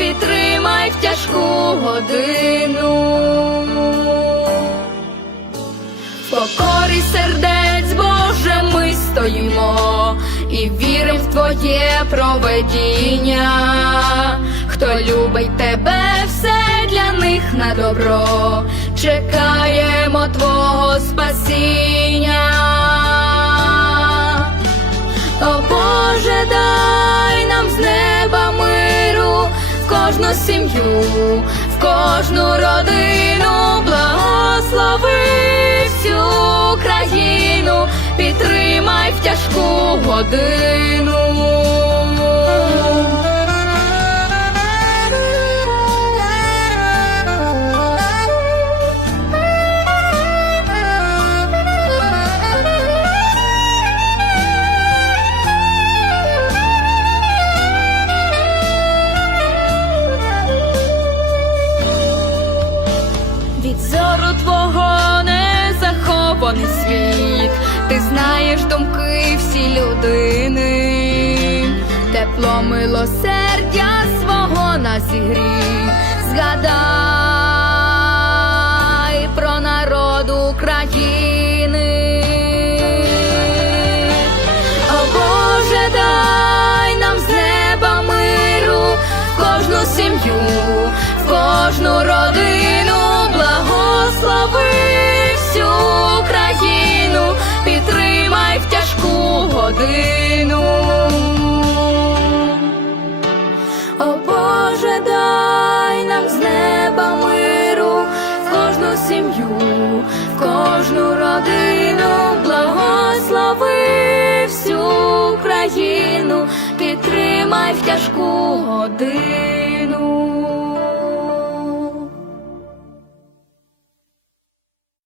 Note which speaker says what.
Speaker 1: підтримай в тяжку годину. В покорі сердець, Боже, ми стоїмо і віримо в Твоє проведіння. Хто любить тебе, все для них на добро, чекаємо Твого спасіння. О Боже, дай кожну сім'ю, в кожну родину, благослови всю країну, підтримай в тяжку годину. Зору незахований не захований світ, ти знаєш думки всі людини, тепло милосердя свого на зігрі, згадай Боже, дай нам з неба миру в кожну сім'ю, в кожну родину, благослови всю країну, підтримай в тяжку годину.